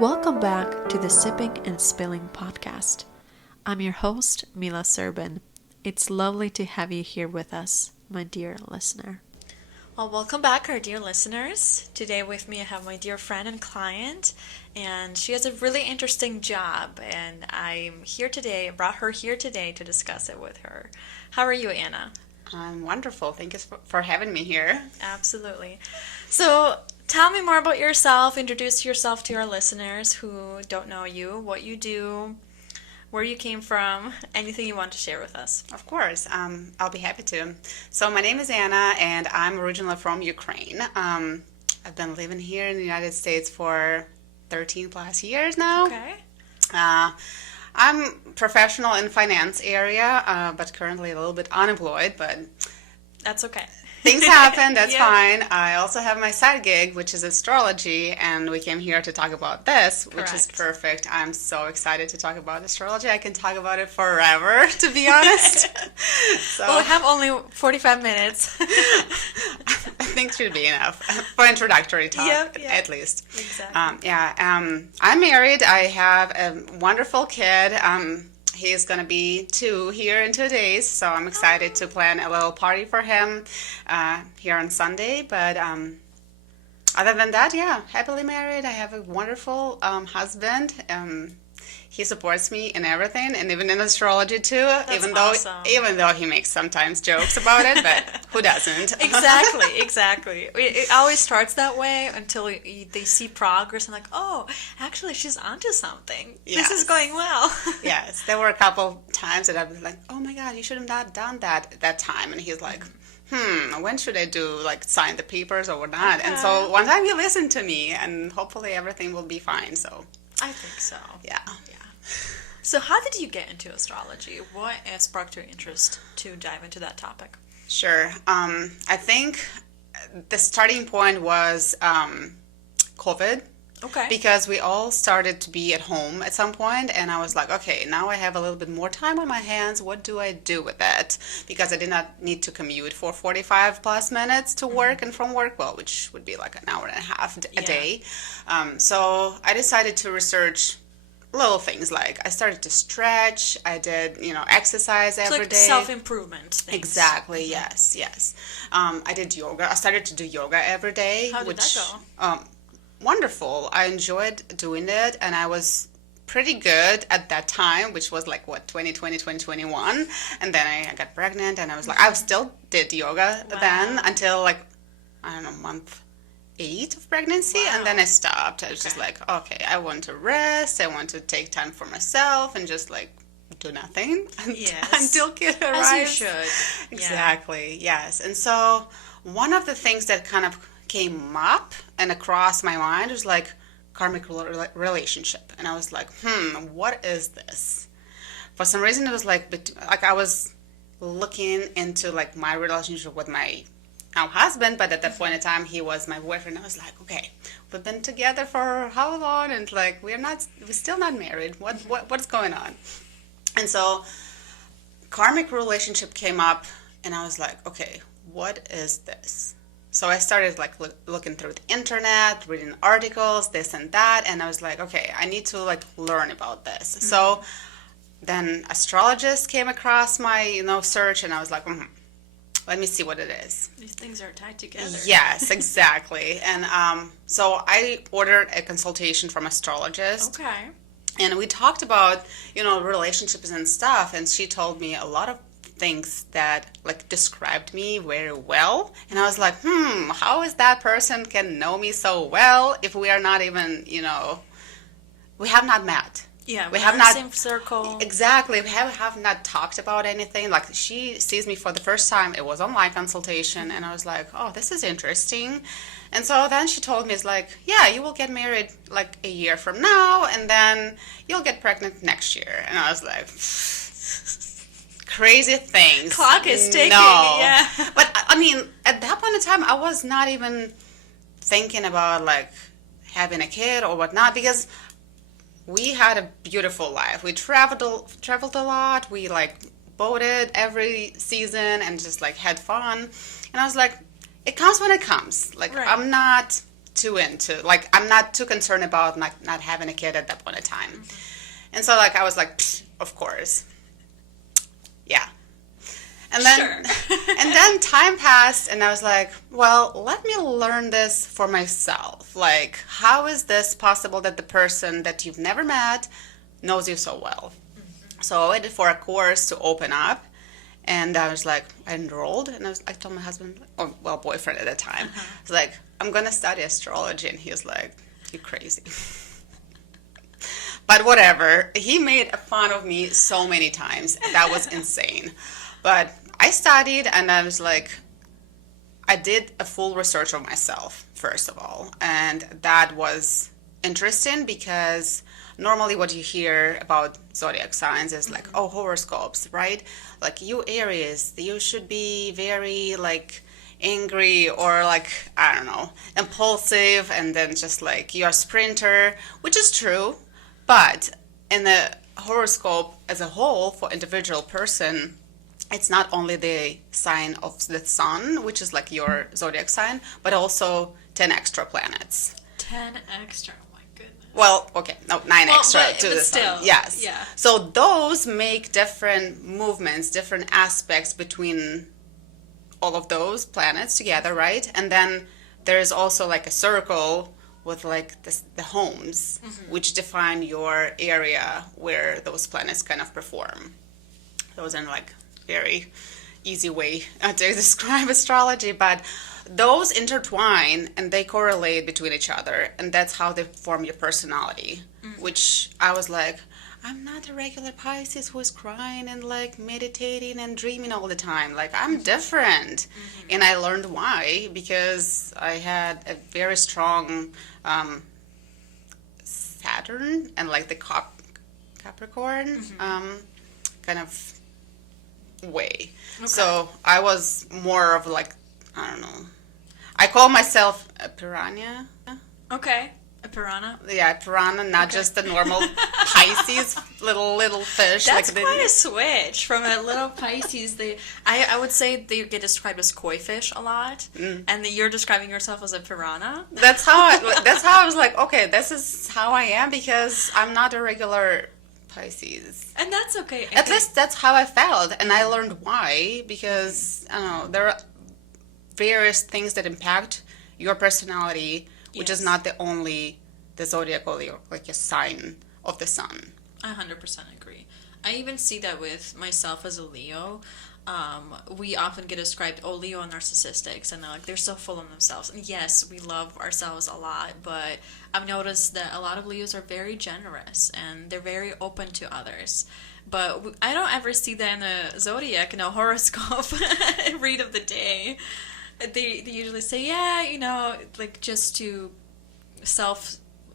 Welcome back to the Sipping and Spilling podcast. I'm your host, Mila Serbin. It's lovely to have you here with us, my dear listener. Well, welcome back, our dear listeners. Today with me I have my dear friend and client, and she has a really interesting job, and I'm here today, brought her here today to discuss it with her. How are you, Anna? I'm wonderful. Thank you for having me here. Absolutely. So, tell me more about yourself. Introduce yourself to our listeners who don't know you, what you do, where you came from, anything you want to share with us. Of course. I'll be happy to. So my name is Anna, and I'm originally from Ukraine. I've been living here in the United States for 13 plus years now. Okay. I'm professional in finance area, but currently a little bit unemployed, but That's okay. things happen, that's Yeah. fine. I also have my side gig, which is astrology, and we came here to talk about this, which is Correct. perfect. I'm so excited to talk about astrology. I can talk about it forever, to be honest. So Well, we have only 45 minutes. I think should be enough for introductory talk, Yep, yep. at least. Exactly. I'm married. I have a wonderful kid. He's going to be 2 here in 2 days, so I'm excited to plan a little party for him here on Sunday. But other than that, yeah, happily married. I have a wonderful husband. He supports me in everything, and even in astrology too. That's awesome. Even though he makes sometimes jokes about it, but who doesn't? Exactly. It always starts that way until they see progress and like, oh, actually she's onto something. This is Yes. going well. Yes, there were a couple times that I was like, "Oh my God, you should have not done that at that time," and he's like, when should I sign the papers or not? And so one time he listened to me, and hopefully everything will be fine. So I think so. yeah. So how did you get into astrology? What sparked your interest to dive into that topic? Sure. I think the starting point was COVID. Okay. Because we all started to be at home at some point, and I was like, okay, now I have a little bit more time on my hands. What do I do with it? Because I did not need to commute for 45 plus minutes to work and from work, well, which would be like an hour and a half a day. So I decided to research little things like I started to stretch. I did, exercise every day. Self-improvement things. Exactly. Yes. I did yoga. I started to do yoga every day. How did that go? Wonderful. I enjoyed doing it, and I was pretty good at that time, which was 2020, 2021. And then I got pregnant, and I was like, I still did yoga then until month 8 of pregnancy. Wow. And then I stopped. I was just like, okay, I want to rest. I want to take time for myself and just do nothing until kid arrives. As you should. Exactly. Yes. And so one of the things that kind of came up and across my mind was karmic relationship, and I was like, what is this? For some reason it was I was looking into my relationship with my now husband, but at that point in time he was my boyfriend. I was like, okay, we've been together for how long, and we're still not married. What's going on? And so karmic relationship came up, and I was like, okay, what is this? So I started looking through the internet, reading articles, this and that, and I was like, okay, I need to learn about this. Mm-hmm. So then astrologists came across my search, and I was like, let me see what it is. These things are tied together. Yes, exactly. And so I ordered a consultation from astrologist. Okay. And we talked about relationships and stuff, and she told me a lot of things that described me very well, and I was like, how is that person can know me so well if we are not even we have not met. Yeah, we we're have in not the same circle. Exactly. We have not talked about anything. She sees me for the first time. It was online consultation, and I was like, oh, this is interesting. And so then she told me, yeah, you will get married a year from now, and then you'll get pregnant next year. And I was like, crazy things. Clock is ticking. No. Yeah. But I mean, at that point in time, I was not even thinking about having a kid or whatnot, because we had a beautiful life. We traveled a lot. We boated every season and just had fun. And I was like, it comes when it comes. Right. I'm not too into. Like, I'm not too concerned about not having a kid at that point in time. And so, like, I was like, of course. Yeah. And then, Sure. and then time passed, and I was like, well, let me learn this for myself. Like, how is this possible that the person that you've never met knows you so well? So I waited for a course to open up, and I was like, I enrolled, and I told my husband, or, well, boyfriend at the time, I was like, I'm going to study astrology. And he was like, you're crazy. But whatever. He made fun of me so many times. That was insane. But I studied, and I was like, I did a full research of myself, first of all. And that was interesting because normally what you hear about zodiac signs is like, oh, horoscopes, right? Like, you Aries, you should be very, like, angry or, like, I don't know, impulsive, and then just like you're a sprinter, which is true. But in the horoscope as a whole, for individual person, it's not only the sign of the sun, which is like your zodiac sign, but also 10 extra planets. 10 extra, oh my goodness. Well, okay, no, 9 extra to the still, sun. Yes. yeah. So those make different movements, different aspects between all of those planets together, right? And then there's also like a circle with like the homes, which define your area where those planets kind of perform. Those are like very easy way to describe astrology, but those intertwine and they correlate between each other, and that's how they form your personality. Which I was like, I'm not a regular Pisces who is crying and like meditating and dreaming all the time. Like, I'm different. And I learned why, because I had a very strong Saturn and like the Capricorn kind of way. Okay. So I was more of like, I don't know. I call myself a piranha. Okay. A piranha? Yeah, piranha, not just the normal Pisces little fish. That's like quite a switch from a little Pisces. I would say they get described as koi fish a lot, and you're describing yourself as a piranha. That's how I was like, okay, this is how I am because I'm not a regular Pisces. And that's okay. At least that's how I felt, and I learned why, because I don't know, there are various things that impact your personality, which is not the zodiac or like a sign of the sun. I 100% agree. I even see that with myself as a Leo. We often get described, oh, Leo are narcissistics, and they're so full of themselves. And yes, we love ourselves a lot, but I've noticed that a lot of Leos are very generous, and they're very open to others. But I don't ever see that in a zodiac, horoscope read of the day. They usually say, yeah, like just to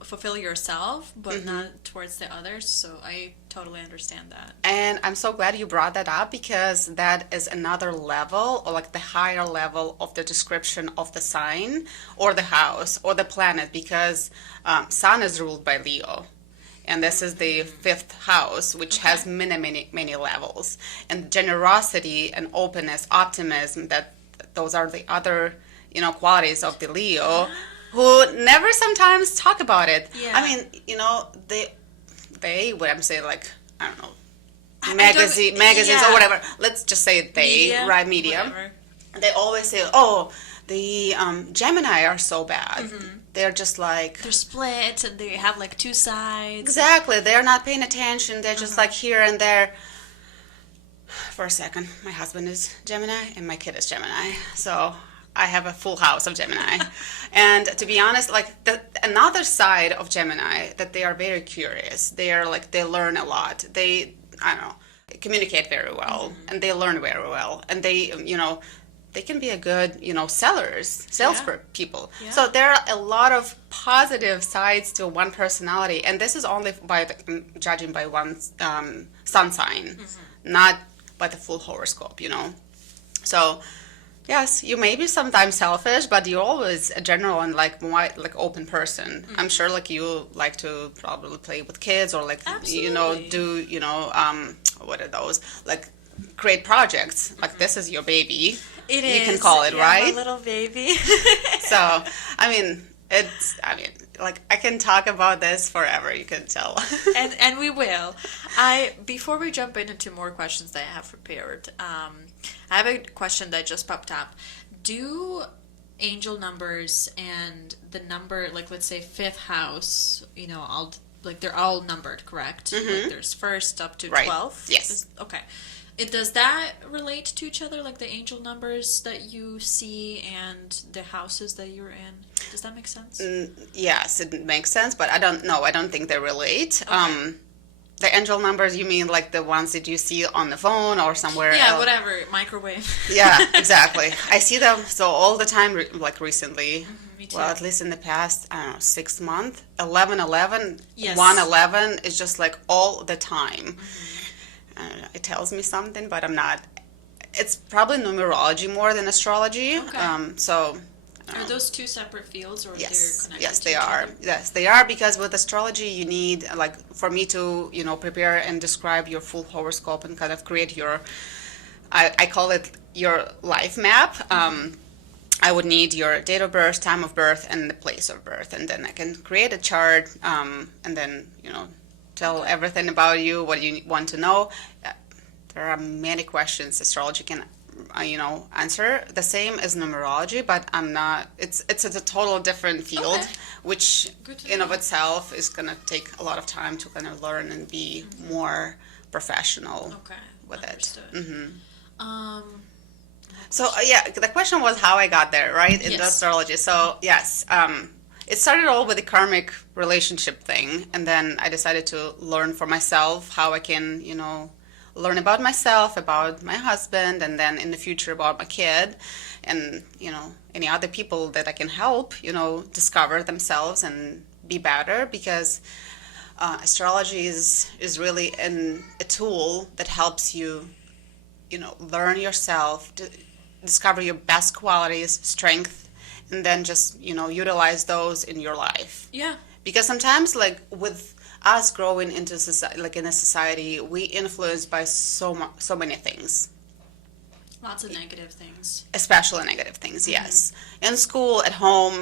fulfill yourself, but not towards the others. So I totally understand that. And I'm so glad you brought that up, because that is another level, or like the higher level of the description of the sign or the house or the planet, because sun is ruled by Leo. And this is the 5th house, which has many levels. And generosity and openness, optimism, those are the other, qualities of the Leo, who never sometimes talk about it. Yeah. I mean, they, what I'm saying, like, I don't know, magazines or whatever. Let's just say media. Whatever. They always say, oh, the Gemini are so bad. They're just like... They're split, and they have like two sides. Exactly. They're not paying attention. They're just like here and there. For a second, my husband is Gemini and my kid is Gemini. So I have a full house of Gemini. And to be honest, like another side of Gemini, that they are very curious. They are like, they learn a lot. They, I don't know, communicate very well, and they learn very well. And they, they can be a good, sales people. Yeah. So there are a lot of positive sides to one personality. And this is only by judging by one sun sign, not by the full horoscope, So, yes, you may be sometimes selfish, but you're always a general and like open person. I'm sure like you like to probably play with kids, or like, Absolutely. do, what are those? Like create projects. Like this is your baby. It you is. can call it, right? My little baby. So, I mean, I mean, like, I can talk about this forever, you can tell. And we will. Before we jump into more questions that I have prepared, I have a question that just popped up. Do angel numbers and the number, like let's say fifth house, all like they're all numbered, correct? Like there's first up to Right. 12? Yes. Okay. Does that relate to each other, like the angel numbers that you see and the houses that you're in? Does that make sense? Yes, it makes sense, but I don't know. I don't think they relate. Okay. The angel numbers, you mean like the ones that you see on the phone or somewhere Yeah, else? whatever. Microwave. Yeah, exactly. I see them so all the time, like recently. Me too. Well, at least in the past, I don't know, 6 months. 1111, Yes. 111 is just like all the time. I don't know, it tells me something, but I'm not. It's probably numerology more than astrology. Okay. So Are those two separate fields, or they're yes, connected yes, to they each are. other? Yes, they are because with astrology, you need like for me to prepare and describe your full horoscope and kind of create your. I call it your life map. I would need your date of birth, time of birth, and the place of birth, and then I can create a chart, and then tell everything about you, what you want to know. There are many questions astrology can, answer. The same as numerology, but I'm not. It's a total different field, Okay. which Good to in of know. itself is gonna take a lot of time to kind of learn and be more professional Okay. with it. Understood. Um, So yeah, the question was how I got there, right? In the Yes. astrology. So yes, it started all with the karmic relationship thing, and then I decided to learn for myself how I can, learn about myself, about my husband, and then in the future about my kid, and any other people that I can help, discover themselves and be better because. Astrology is really a tool that helps you, learn yourself, discover your best qualities, strength, and then just utilize those in your life. yeah. Because sometimes, like with us growing into society, like in a society, we influenced by so many things, Lots of negative things. especially negative things. Yes, in school, at home,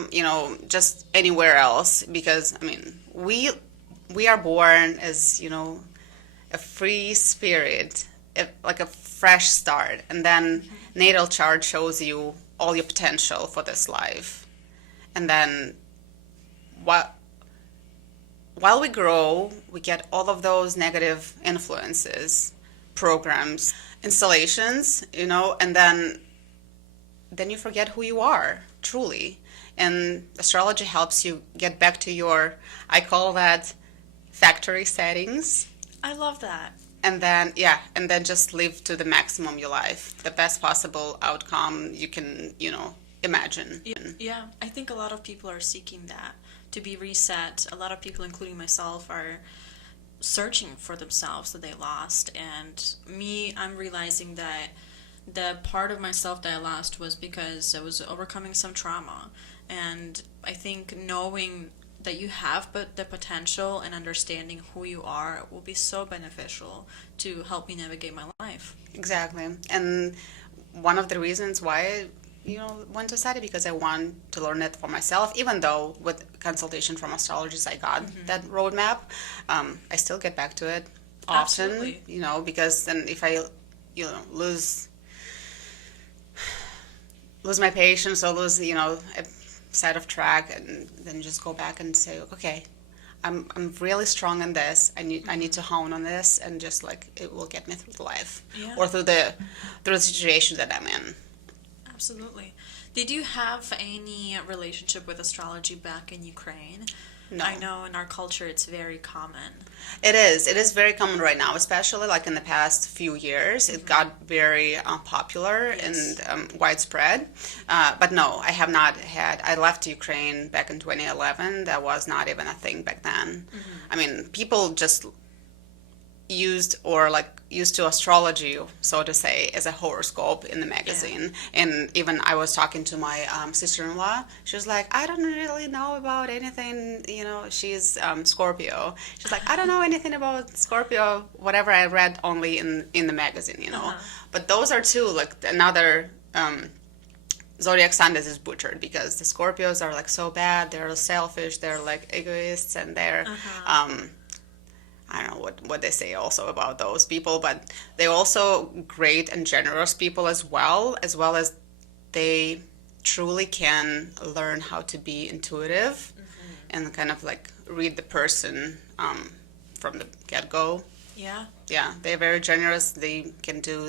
just anywhere else. Because I mean, we are born as a free spirit, like a fresh start, and then natal chart shows you all your potential for this life, and then while we grow, we get all of those negative influences, programs, installations, and then you forget who you are truly. And astrology helps you get back to your, I call that factory settings, I love that. and then just live to the maximum your life, the best possible outcome you can imagine. Yeah, I think a lot of people are seeking that to be reset. A lot of people, including myself, are searching for themselves that they lost. And me, I'm realizing that the part of myself that I lost was because I was overcoming some trauma. And I think knowing that you have but the potential and understanding who you are will be so beneficial to help me navigate my life. Exactly. And one of the reasons why went to study because I want to learn it for myself, even though with consultation from astrologists I got that roadmap. I still get back to it often, Absolutely. because then if I lose my patience or lose a side of track, and then just go back and say, okay, I'm really strong in this. I need to hone on this, and just like it will get me through the life Yeah. or through the situation that I'm in. Absolutely. Did you have any relationship with astrology back in Ukraine? No. I know in our culture it's very common. It is. It is very common right now, especially like in the past few years. It got very popular Yes. and widespread. But no, I have not had. I left Ukraine back in 2011. That was not even a thing back then. I mean, people just used to astrology, so to say, as a horoscope in the magazine. And even I was talking to my sister-in-law. She was like, I don't really know about anything. She's Scorpio. She's like, I don't know anything about Scorpio. Whatever I read only in the magazine. Uh-huh. But those are two like another zodiac sign that is butchered because the Scorpios are like so bad. They're selfish. They're like egoists, and they're I don't know what they say also about those people, but they're also great and generous people as well as they truly can learn how to be intuitive and kind of like read the person from the get-go. Yeah. Yeah, they're very generous. They can do,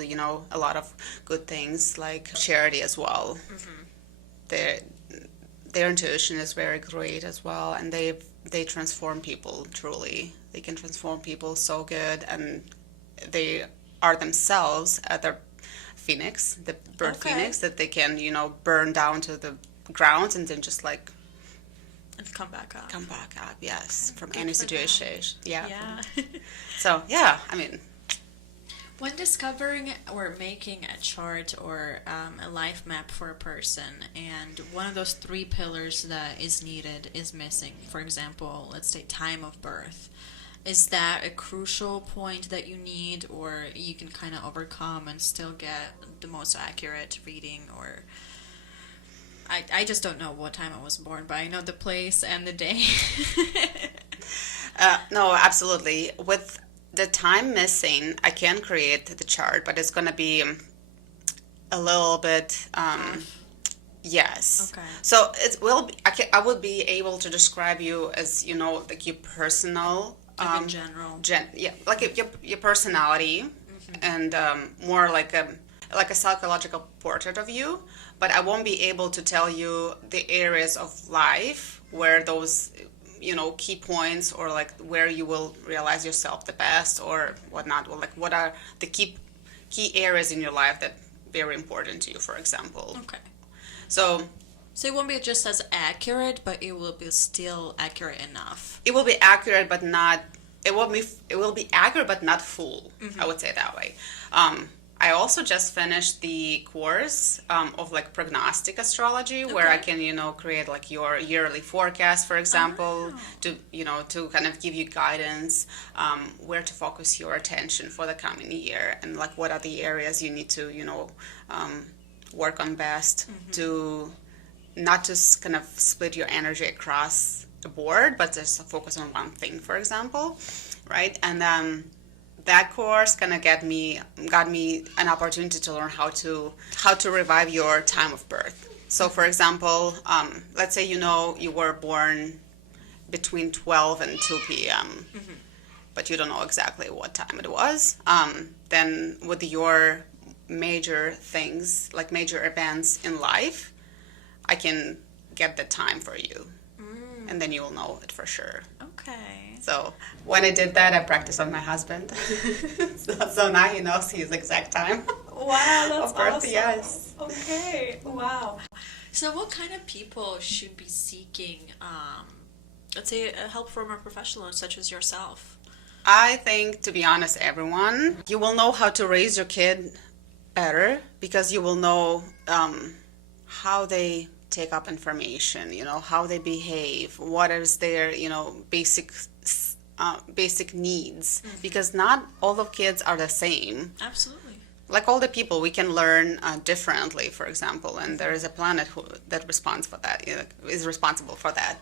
a lot of good things like charity as well. Their their intuition is very great as well, and they transform people truly. They can transform people so good, and they are themselves at their phoenix, the bird phoenix, that they can, burn down to the ground and then just like And come back up. come back up. Yes, Okay, from good any for them. situation. Yeah. Yeah. So yeah, I mean, When discovering or making a chart or a life map for a person, and one of those three pillars that is needed is missing, for example, let's say time of birth, is that a crucial point that you need, or you can kind of overcome and still get the most accurate reading? Or I just don't know what time I was born, but I know the place and the day. no, absolutely. With the time missing, I can create the chart, but it's going to be a little bit, yes. Okay. So it will be, I will be able to describe you as, like your personal, Like in general. like your personality, and more like a psychological portrait of you, but I won't be able to tell you the areas of life where those key points, or like where you will realize yourself the best or whatnot, or like what are the key areas in your life that very important to you, for example. Okay. So So it won't be just as accurate, but it will be still accurate enough. it will be accurate, but not. It will be accurate, but not full. I would say it that way. I also just finished the course of like prognostic astrology, where I can create like your yearly forecast, for example, to kind of give you guidance where to focus your attention for the coming year, and like what are the areas you need to work on best to not just kind of split your energy across the board, but just focus on one thing, for example, right? And that course kind of got me an opportunity to learn how to revive your time of birth. So, for example, let's say you were born between 12 and 2 p.m., but you don't know exactly what time it was. Then with your major things, like major events in life, I can get the time for you, and then you will know it for sure. Okay. So when I did that, I practiced on my husband. so now he knows his exact time. Wow, that's of birth. awesome. Yes. Okay, wow. So what kind of people should be seeking, let's say, help from a professional such as yourself? I think, to be honest, everyone, you will know how to raise your kid better because you will know how they take up information, how they behave, what is their, basic needs, because not all of kids are the same. Absolutely. Like all the people, we can learn differently, for example, and there is a planet that responds for that, is responsible for that.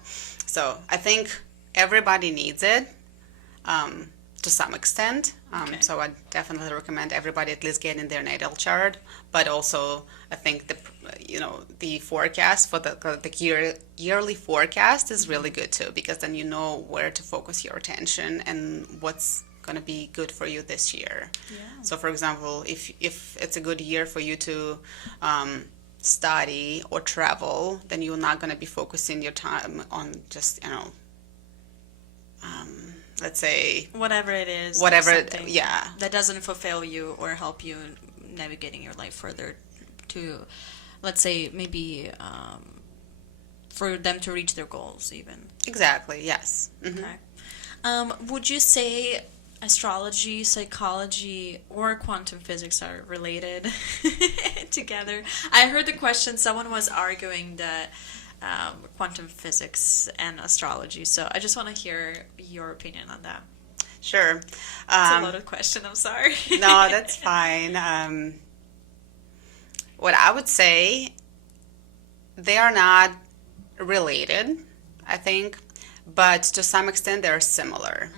So I think everybody needs it to some extent. So I definitely recommend everybody at least getting their natal chart, but also I think the forecast for the yearly forecast is really good too, because then you know where to focus your attention and what's going to be good for you this year. Yeah. So for example, if it's a good year for you to study or travel, then you're not going to be focusing your time on just let's say Whatever it is. whatever, something yeah. that doesn't fulfill you or help you navigating your life further to, let's say, maybe for them to reach their goals even. Exactly, yes. Okay. Would you say astrology, psychology, or quantum physics are related together? I heard the question, someone was arguing that quantum physics and astrology, so I just want to hear your opinion on that. Sure. It's a loaded question, I'm sorry. No, that's fine. What I would say they are not related, I think, but to some extent they're similar.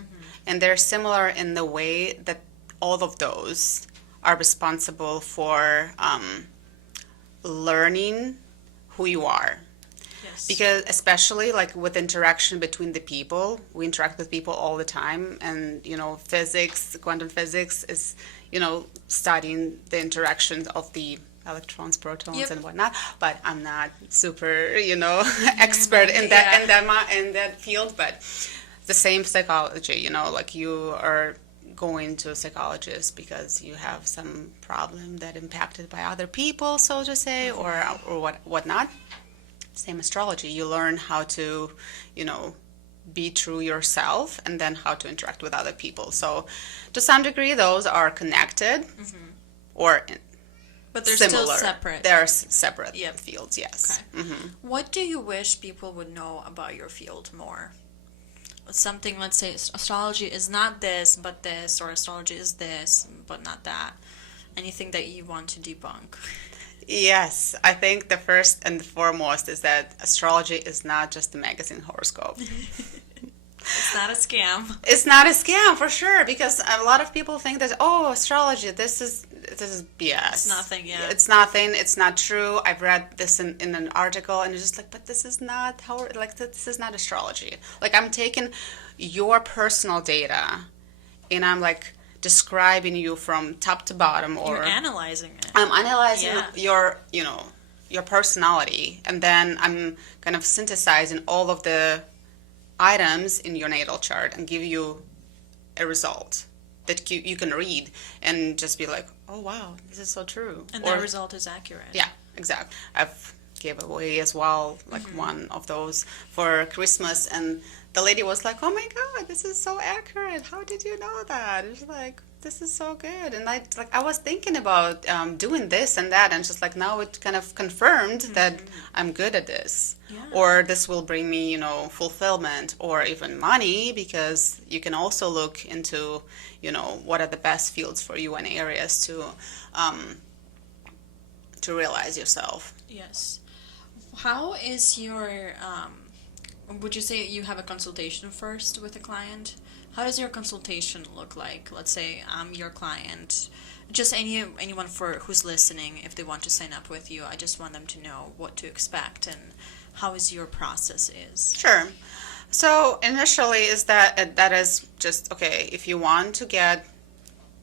And they're similar in the way that all of those are responsible for learning who you are. Yes. Because especially like with interaction between the people, we interact with people all the time, and physics, quantum physics is studying the interactions of the electrons, protons, Yep. and whatnot. But I'm not super expert in that in that field. But the same psychology, like you are going to a psychologist because you have some problem that impacted by other people, so to say, or whatnot. Same astrology. You learn how to, be true yourself, and then how to interact with other people. So, to some degree, those are connected, or But they're similar. still separate. They're separate Yep. fields. Yes. Okay. What do you wish people would know about your field more? Something, let's say astrology is not this, but this, or astrology is this, but not that. Anything that you want to debunk? Yes, I think the first and foremost is that astrology is not just a magazine horoscope. It's not a scam. It's not a scam for sure, because a lot of people think that astrology, this is BS. It's nothing, yeah. It's nothing. It's not true. I've read this in an article, and it's just like, but this is not how. Like, this is not astrology. Like, I'm taking your personal data, and I'm like describing you from top to bottom, or You're analyzing it. I'm analyzing Yeah. your personality, and then I'm kind of synthesizing all of the items in your natal chart and give you a result that you can read and just be like, oh wow, this is so true. And that result is accurate. Yeah, exactly. I've gave away as well, like one of those for Christmas, and the lady was like, oh my god, this is so accurate. How did you know that? It's like, this is so good. And I was thinking about doing this and that, and just like now it kind of confirmed that I'm good at this. Yeah. Or this will bring me, fulfillment or even money, because you can also look into, what are the best fields for you and areas to realize yourself. Yes. How is your, would you say you have a consultation first with a client? How does your consultation look like? Let's say I'm your client. Just anyone who's listening, if they want to sign up with you, I just want them to know what to expect and how is your process is. Sure. So initially that is just, okay, if you want to get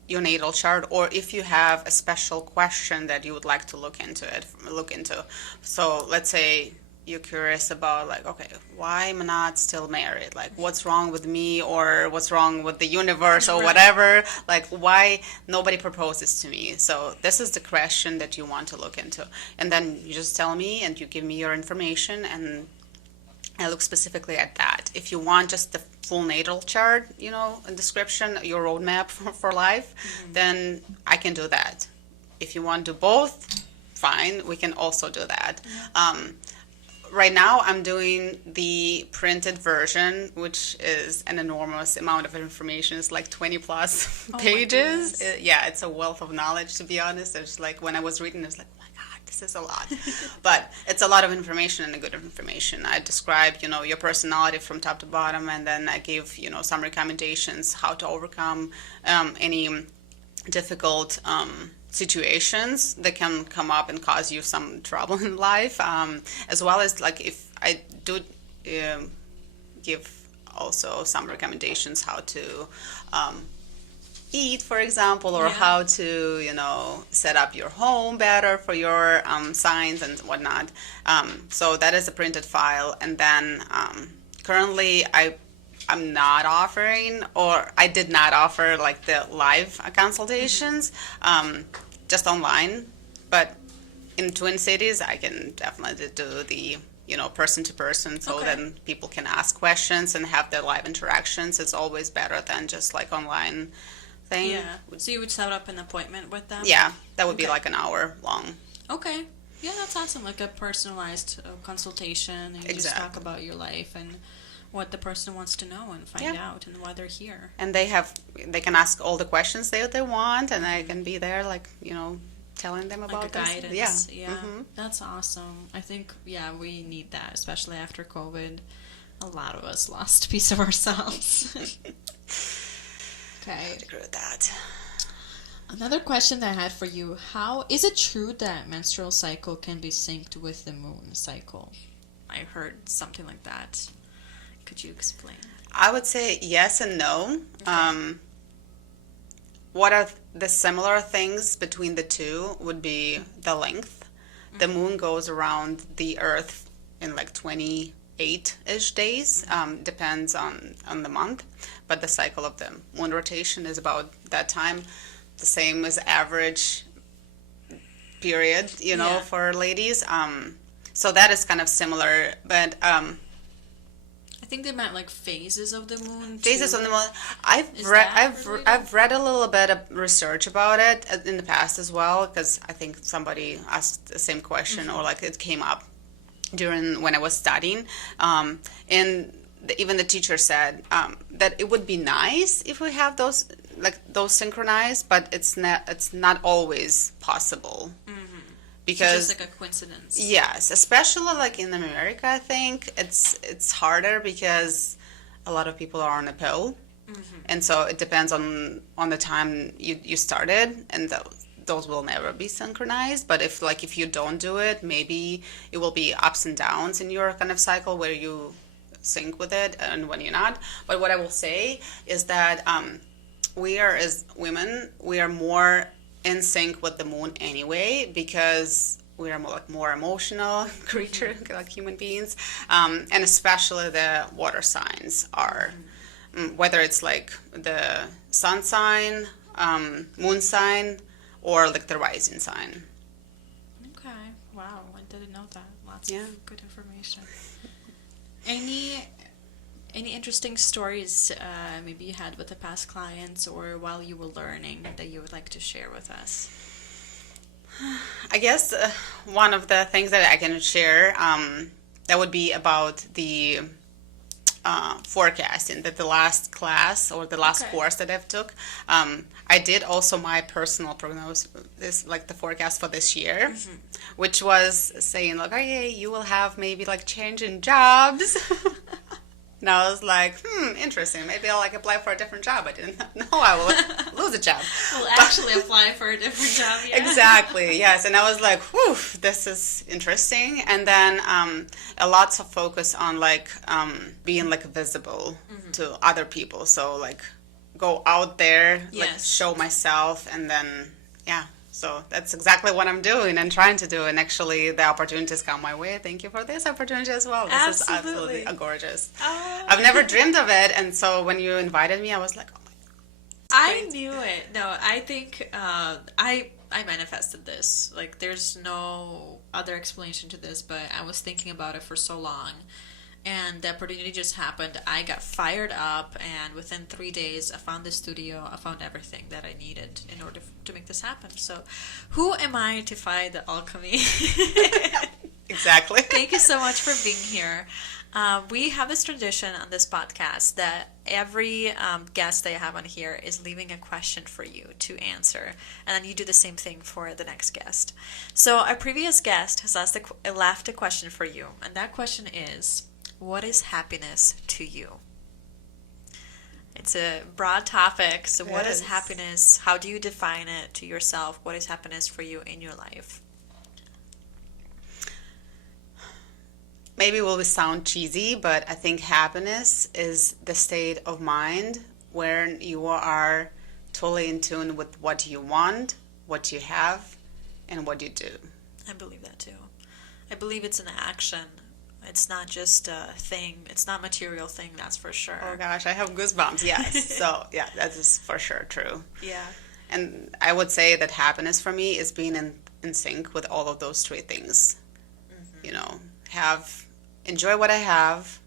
your natal chart, or if you have a special question that you would like to look into. So let's say you're curious about, like, okay, why am I not still married? Like, what's wrong with me, or what's wrong with the universe, or Right. whatever? Like, why nobody proposes to me? So this is the question that you want to look into. And then you just tell me, and you give me your information, and I look specifically at that. If you want just the full natal chart, a description, your roadmap for life, then I can do that. If you want to do both, fine, we can also do that. Right now, I'm doing the printed version, which is an enormous amount of information. It's like 20 plus Oh my pages. goodness. Yeah, it's a wealth of knowledge, to be honest. It's like, when I was reading, it was like, oh my God, this is a lot. But it's a lot of information, and a good information. I describe, your personality from top to bottom, and then I give, some recommendations how to overcome any difficult situations that can come up and cause you some trouble in life, as well as, like, if I do give also some recommendations how to eat, for example, or Yeah. how to set up your home better for your signs and whatnot. So that is a printed file, and then currently I'm not offering, or I did not offer, like, the live consultations, just online. But in Twin Cities, I can definitely do the, person to person, so Okay. then people can ask questions and have their live interactions. It's always better than just like online thing. Yeah. So you would set up an appointment with them? Yeah, that would be Okay. like an hour long. Okay. Yeah, that's awesome. Like a personalized consultation, and you just talk Exactly. about your life and what the person wants to know and find Yeah. out and why they're here. And they can ask all the questions they want, and I can be there, like, telling them like about a this. guidance. Yeah, Mm-hmm. that's awesome. I think, yeah, we need that, especially after COVID. A lot of us lost a piece of ourselves. I Okay. would agree with that. Another question that I had for you: how is it true that menstrual cycle can be synced with the moon cycle? I heard something like that. Could you explain? I would say yes and no. Okay. What are the similar things between the two would be the length. The moon goes around the Earth in like 28-ish days, depends on the month. But the cycle of the moon rotation is about that time, the same as average period, Yeah. for ladies. So that is kind of similar, but I think they meant like phases of the moon phases too. on the moon. Is that related? I've read a little bit of research about it in the past as well, because I think somebody asked the same question, or like it came up during when I was studying, and even the teacher said that it would be nice if we have those synchronized, but it's not always possible. So Because just like a coincidence. yes, especially like in America, I think it's harder because a lot of people are on a pill, and so it depends on the time you started, and those will never be synchronized. But if you don't do it, maybe it will be ups and downs in your kind of cycle where you sync with it and when you're not. But what I will say is that we are, as women, we are more in sync with the moon anyway, because we are more emotional creature, like human beings, and especially the water signs are, whether it's like the sun sign, moon sign, or like the rising sign. Okay. Wow, I didn't know that. Lots Yeah. of good information. Any interesting stories maybe you had with the past clients or while you were learning that you would like to share with us? I guess one of the things that I can share, that would be about the forecasting, that the last class or the last Okay. course that I've took. I did also my personal prognosis, this like the forecast for this year, which was saying like, okay, you will have maybe like change in jobs. And I was like, interesting. Maybe I'll like apply for a different job. I didn't know I will lose a job. We'll actually apply for a different job, yeah. Exactly, yes. And I was like, whew, this is interesting. And then a lots of focus on like being like visible to other people. So like go out there, like Yes. show myself, and then yeah. So that's exactly what I'm doing and trying to do. And actually, the opportunities come my way. Thank you for this opportunity as well. This is Absolutely. absolutely gorgeous. Oh. I've never dreamed of it, and so when you invited me, I was like, oh my I great. knew it. No, I think I manifested this. Like, there's no other explanation to this, but I was thinking about it for so long. And the opportunity just happened. I got fired up, and within 3 days, I found the studio. I found everything that I needed in order to make this happen. So, who am I to fight the alchemy? Exactly. Thank you so much for being here. We have this tradition on this podcast that every guest that I have on here is leaving a question for you to answer, and then you do the same thing for the next guest. So our previous guest has left a question for you, and that question is, what is happiness to you? It's a broad topic, so what is Yes. happiness? How do you define it to yourself? What is happiness for you in your life? Maybe it will sound cheesy, but I think happiness is the state of mind where you are totally in tune with what you want, what you have, and what you do. I believe that too. I believe it's an action. It's not just a thing. It's not a material thing, that's for sure. Oh gosh, I have goosebumps. Yes. So, yeah, that is for sure true. Yeah. And I would say that happiness for me is being in sync with all of those three things. You know, enjoy what I have,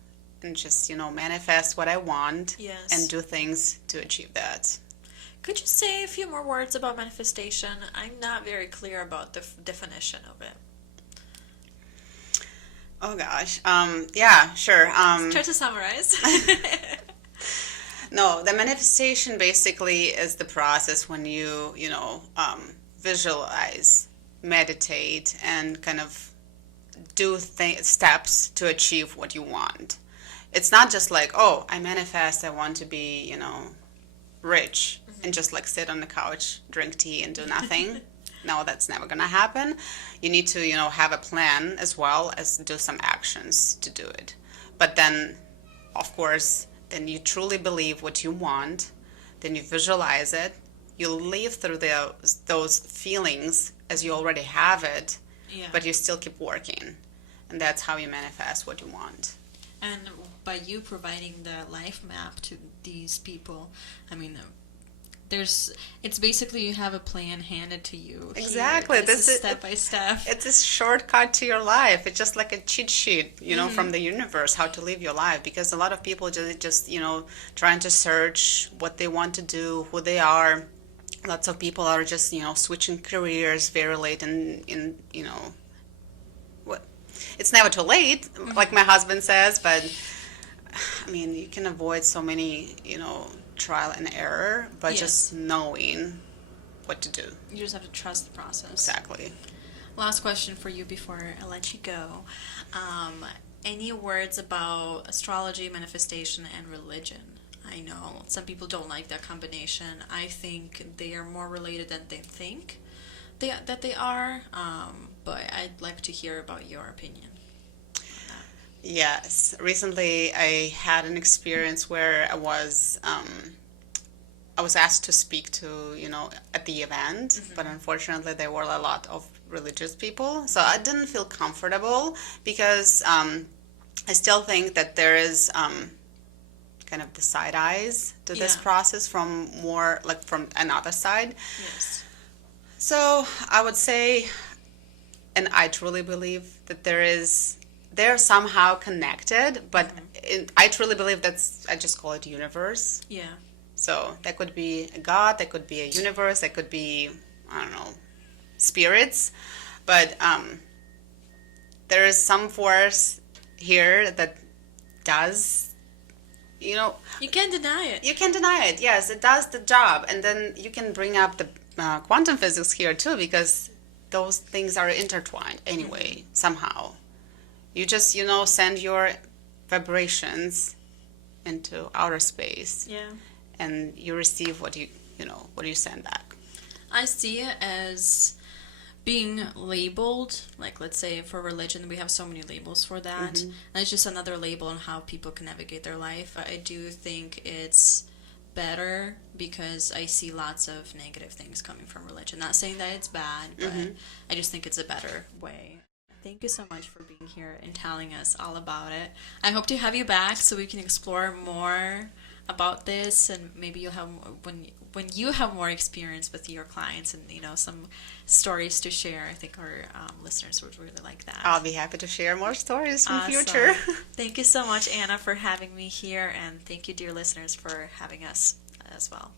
and just, manifest what I want, Yes. and do things to achieve that. Could you say a few more words about manifestation? I'm not very clear about the definition of it. Oh gosh. Yeah, sure. Try to summarize. No, the manifestation basically is the process when you visualize, meditate, and kind of do steps to achieve what you want. It's not just like, oh, I manifest, I want to be, rich, and just like sit on the couch, drink tea, and do nothing. No, that's never going to happen. You need to, have a plan as well as do some actions to do it. But then, of course, then you truly believe what you want, then you visualize it, you live through those feelings as you already have it, but you still keep working. And that's how you manifest what you want. And by you providing the life map to these people, I mean, it's basically you have a plan handed to you. Exactly. This is step by step. It's a shortcut to your life. It's just like a cheat sheet, from the universe, how to live your life. Because a lot of people just trying to search what they want to do, who they are. Lots of people are just, switching careers very late in what? It's never too late, like my husband says, but I mean, you can avoid so many, trial and error by just knowing what to do. You just have to trust the process. Exactly. Last question for you before I let you go. Any words about astrology, manifestation, and religion? I know some people don't like that combination. I think they are more related than they think that they are, but I'd like to hear about your opinion. Yes. Recently, I had an experience where I was asked to speak to, at the event, but unfortunately there were a lot of religious people. So I didn't feel comfortable because I still think that there is kind of the side eyes to this process from another side. Yes. So I would say, and I truly believe that they're somehow connected, but I truly believe I just call it universe. Yeah. So that could be a God, that could be a universe, that could be, I don't know, spirits. But there is some force here that does, You can't deny it. You can deny it, yes, it does the job. And then you can bring up the quantum physics here too, because those things are intertwined anyway, somehow. You just, send your vibrations into outer space. Yeah. And you receive what you send back. I see it as being labeled, like let's say for religion, we have so many labels for that. And it's just another label on how people can navigate their life. I do think it's better because I see lots of negative things coming from religion. Not saying that it's bad, but I just think it's a better way. Thank you so much for being here and telling us all about it. I hope to have you back so we can explore more about this, and maybe you'll have when you have more experience with your clients and some stories to share. I think our listeners would really like that. I'll be happy to share more stories in the Awesome. future. Thank you so much, Anna, for having me here, and thank you, dear listeners, for having us as well.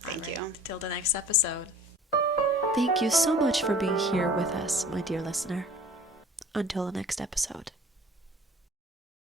Thank you. Till the next episode. Thank you so much for being here with us, my dear listener. Until the next episode.